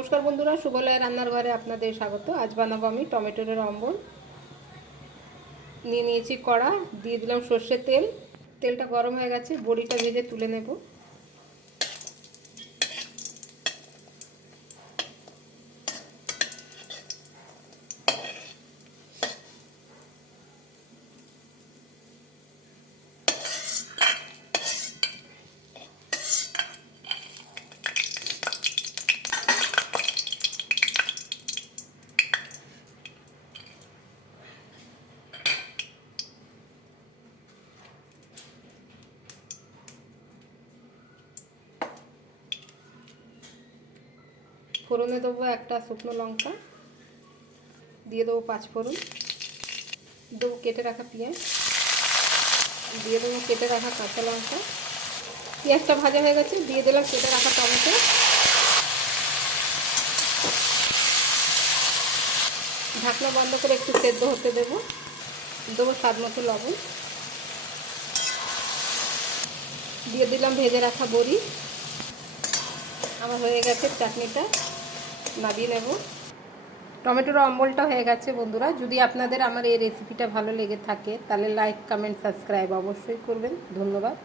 নমস্কার বন্ধুরা সুবলয় রান্নার ঘরে আপনাদের স্বাগত। আজ বানাবো আমি টমেটোর অম্বল নিয়ে নিয়েছি কড়া, দিয়ে দিলাম সর্ষের তেল। তেলটা গরম হয়ে গেছে, বড়িটা ভেজে তুলে নেব। ফোড়নে দেবো একটা শুকনো লঙ্কা। দিয়ে দেবো পাঁচ ফোড়ন। দেবো কেটে রাখা পেঁয়াজ। দিয়ে দেবো কেটে রাখা কাঁচা লঙ্কা। পেঁয়াজটা ভাজা হয়ে গেছে, দিয়ে দিলাম কেটে রাখা টমেটো। ঢাকনা বন্ধ করে একটু সেদ্ধ হতে দেবো। দেবো স্বাদ মতো লবণ। দিয়ে দিলাম ভেজে রাখা বড়ি। আমার হয়ে গেছে চাটনিটা। নামিয়ে নেব। টমেটোর অম্বলটা হয়ে গেছে বন্ধুরা। যদি আপনাদের আমার এই রেসিপিটা ভালো লেগে থাকে, তাহলে লাইক কমেন্ট সাবস্ক্রাইব অবশ্যই করবেন। ধন্যবাদ।